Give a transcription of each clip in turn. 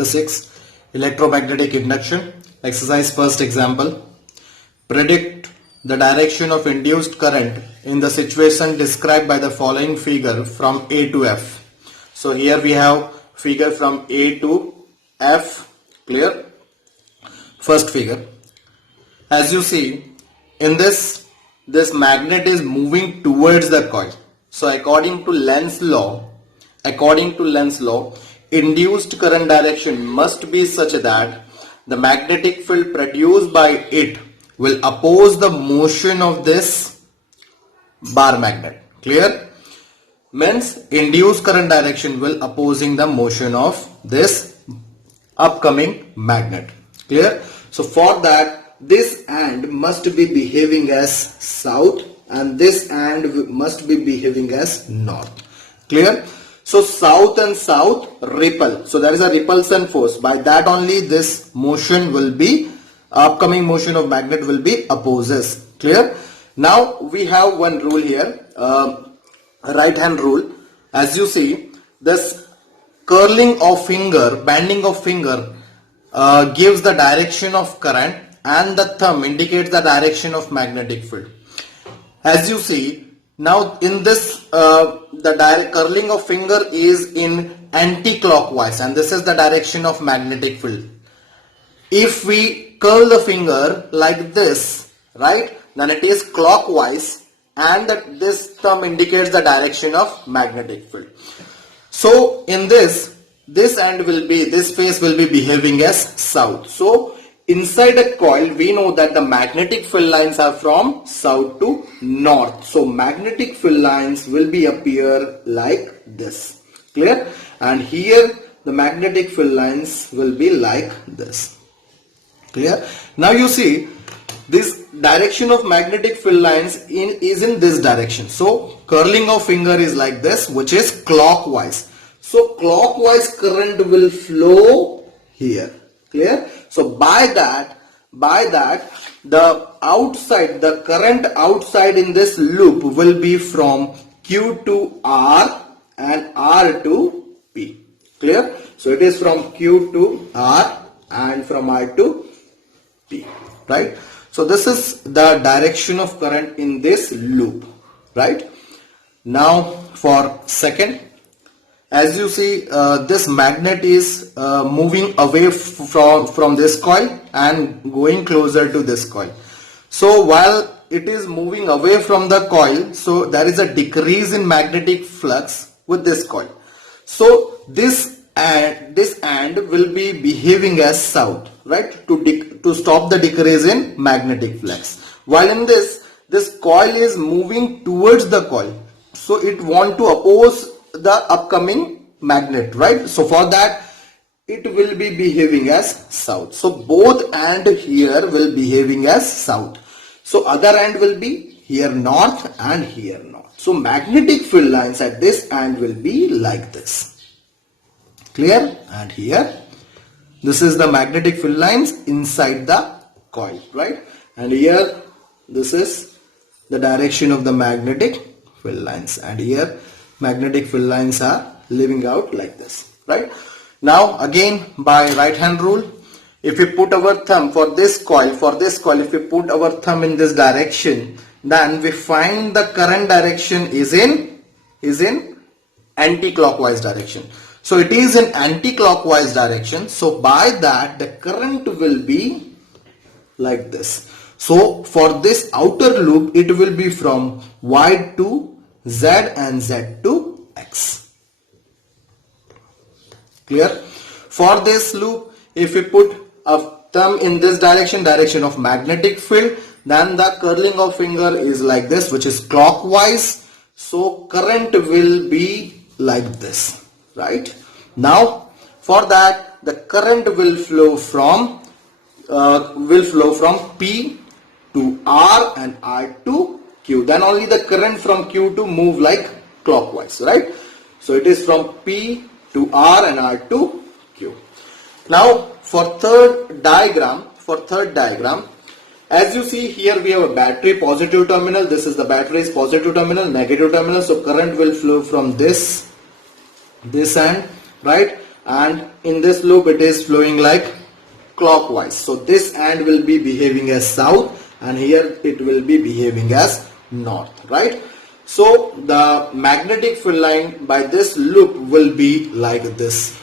Chapter 6 Electromagnetic Induction. Exercise first example. Predict the direction of induced current in the situation described by the following figure from A to F. So here we have figure from A to F. Clear? First figure. As you see, in this magnet is moving towards the coil. So according to Lenz's law, induced current direction must be such that the magnetic field produced by it will oppose the motion of this bar magnet. Clear? Means induced current direction will opposing the motion of this upcoming magnet. Clear? So for that, this end must be behaving as south and this end must be behaving as north. Clear? So south and south repel. So there is a repulsion force. By that only this motion will be, upcoming motion of magnet will be opposes. Clear? Now we have one rule here, right hand rule. As you see, this curling of finger, bending of finger gives the direction of current and the thumb indicates the direction of magnetic field. As you see, now in this the curling of finger is in anti-clockwise and this is the direction of magnetic field. If we curl the finger like this, right, then it is clockwise and this thumb indicates the direction of magnetic field. So in this end will be, this face will be behaving as south. So inside a coil, we know that the magnetic field lines are from south to north. So magnetic field lines will be appear like this. Clear? And here the magnetic field lines will be like this. Clear? Now you see this direction of magnetic field lines is in this direction. So curling of finger is like this, which is clockwise. So clockwise current will flow here. Clear? So by that the outside, the current outside in this loop will be from Q to R and R to P. Clear? So it is from Q to R and from R to P. Right? So this is the direction of current in this loop. Right? Now for second. As you see, this magnet is moving away from this coil and going closer to this coil. So while it is moving away from the coil, so there is a decrease in magnetic flux with this coil. So this end will be behaving as south, right, to stop the decrease in magnetic flux. While in this coil is moving towards the coil, so it want to oppose the upcoming magnet, right? So for that it will be behaving as south. So both end here will behaving as south. So other end will be here north and here north. So magnetic field lines at this end will be like this. Clear? And here this is the magnetic field lines inside the coil, right? And here this is the direction of the magnetic field lines, and here magnetic field lines are living out like this, right? Now again by right hand rule, if we put our thumb for this coil, if we put our thumb in this direction, then we find the current direction is in anti-clockwise direction. So it is in anti-clockwise direction. So by that the current will be like this. So for this outer loop it will be from Y to Z and Z to X. Clear? For this loop, if we put a thumb in this direction of magnetic field, then the curling of finger is like this, which is clockwise. So current will be like this, right? Now for that the current will flow from P to R and R to Q. Then only the current from Q to move like clockwise, right? So it is from P to R and R to Q. Now for third diagram, as you see here we have a battery positive terminal. This is the battery's positive terminal, negative terminal. So current will flow from this end, right? and in this loop it is flowing like clockwise. So this end will be behaving as south and here it will be behaving as north, right? So the magnetic field line by this loop will be like this,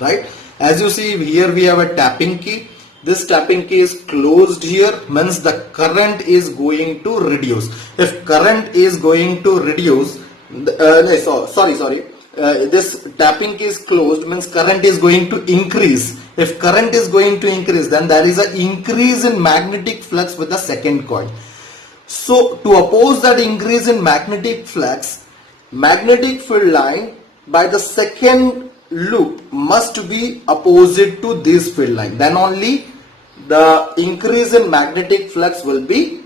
right? As you see here we have a tapping key. This tapping key is closed here, means the current is going to reduce. If current is going to reduce, this tapping key is closed, means current is going to increase. If current is going to increase, then there is an increase in magnetic flux with the second coil. So to oppose that increase in magnetic flux, magnetic field line by the second loop must be opposite to this field line. Then only the increase in magnetic flux will be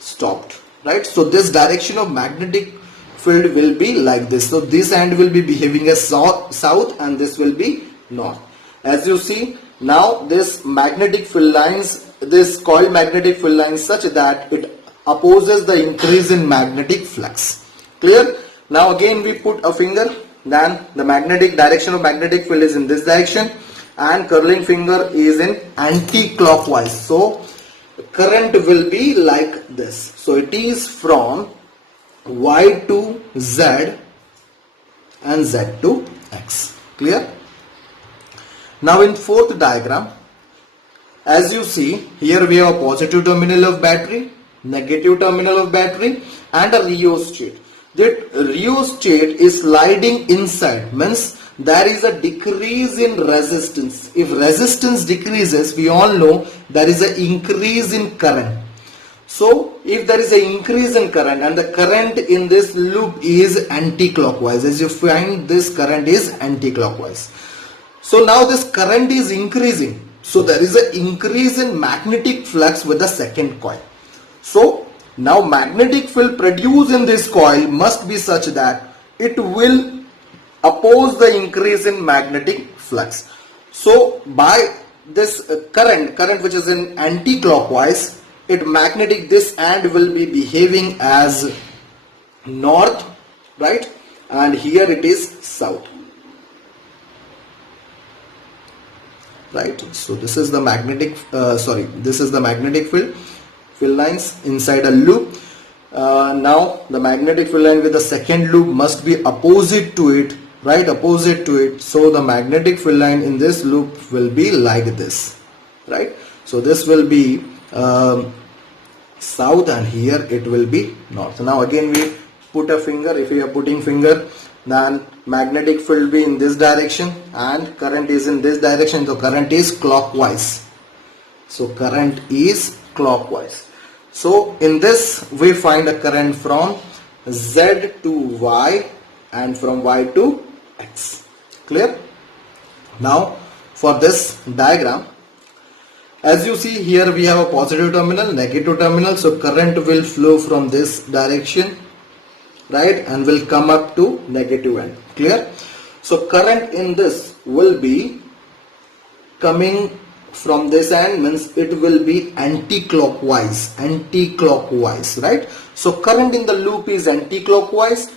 stopped, right? So this direction of magnetic field will be like this. So this end will be behaving as south and this will be north. As you see now, this magnetic field lines, this coil magnetic field lines such that it opposes the increase in magnetic flux. Clear? Now again we put a finger, then the magnetic direction of magnetic field is in this direction and curling finger is in anti-clockwise. So current will be like this. So it is from Y to Z and Z to X. Clear? Now in fourth diagram, as you see here we have a positive terminal of battery, negative terminal of battery and a rheostat. That rheostat is sliding inside, means there is a decrease in resistance. If resistance decreases, we all know there is an increase in current. So if there is an increase in current and the current in this loop is anti-clockwise, as you find this current is anti-clockwise. So now this current is increasing. So there is an increase in magnetic flux with the second coil. So now magnetic field produced in this coil must be such that it will oppose the increase in magnetic flux. So by this current which is in anti-clockwise, this end will be behaving as north, right? And here it is south, right? So this is the magnetic field lines inside a loop. Now the magnetic field line with the second loop must be opposite to it, right? Opposite to it. So the magnetic field line in this loop will be like this, right? So this will be south and here it will be north. Now again we put a finger. If we are putting finger, then magnetic field will be in this direction and current is in this direction. So current is clockwise. So current is clockwise. So in this we find a current from Z to Y and from Y to X. Clear? Now for this diagram, as you see here we have a positive terminal, negative terminal. So current will flow from this direction, right, and will come up to negative end. Clear? So current in this will be coming from this end, means it will be anti-clockwise, right? So current in the loop is anti-clockwise.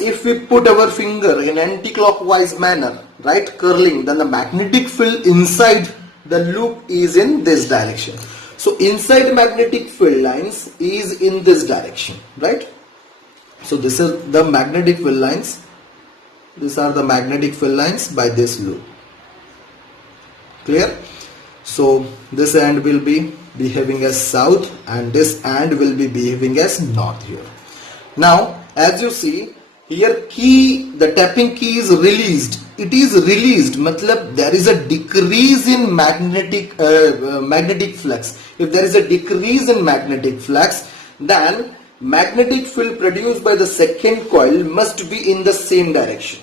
If we put our finger in anti-clockwise manner, right, curling, then the magnetic field inside the loop is in this direction. So inside magnetic field lines is in this direction, right? So this is the magnetic field lines. These are the magnetic field lines by this loop. Clear? So this end will be behaving as south and this end will be behaving as north here. Now as you see here, the tapping key is released. It is released, matlab there is a decrease in magnetic flux. If there is a decrease in magnetic flux, then magnetic field produced by the second coil must be in the same direction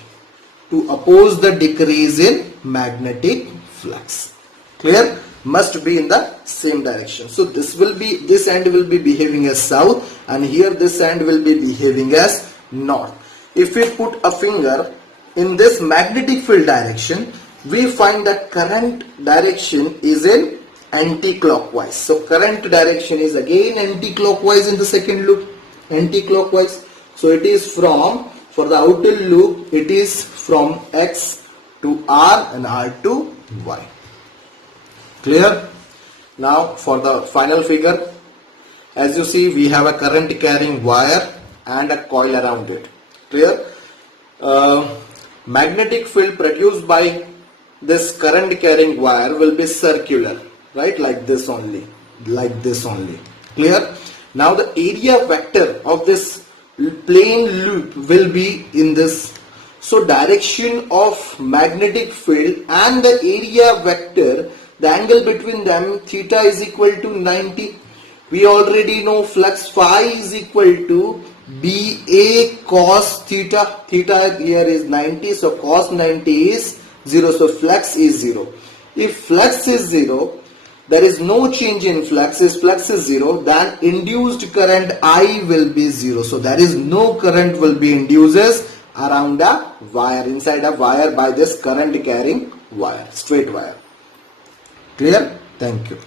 to oppose the decrease in magnetic flux. Clear? Must be in the same direction. So this end will be behaving as south and here this end will be behaving as north. If we put a finger in this magnetic field direction, we find that current direction is in anti-clockwise. So current direction is again anti-clockwise in the second loop, anti-clockwise. So it is from, for the outer loop, it is from X to R and R to Y. Clear? Now for the final figure, as you see, we have a current carrying wire and a coil around it. Clear? Magnetic field produced by this current carrying wire will be circular, right? Like this only. Clear? Now the area vector of this plane loop will be in this. So direction of magnetic field and the area vector, the angle between them, theta is equal to 90. We already know flux phi is equal to BA cos theta. Theta here is 90, so cos 90 is 0. So flux is 0. If flux is 0, there is no change in flux. If flux is 0, then induced current I will be 0. So there is no current will be induces around a wire, inside a wire by this current carrying wire, straight wire. Clear? Thank you.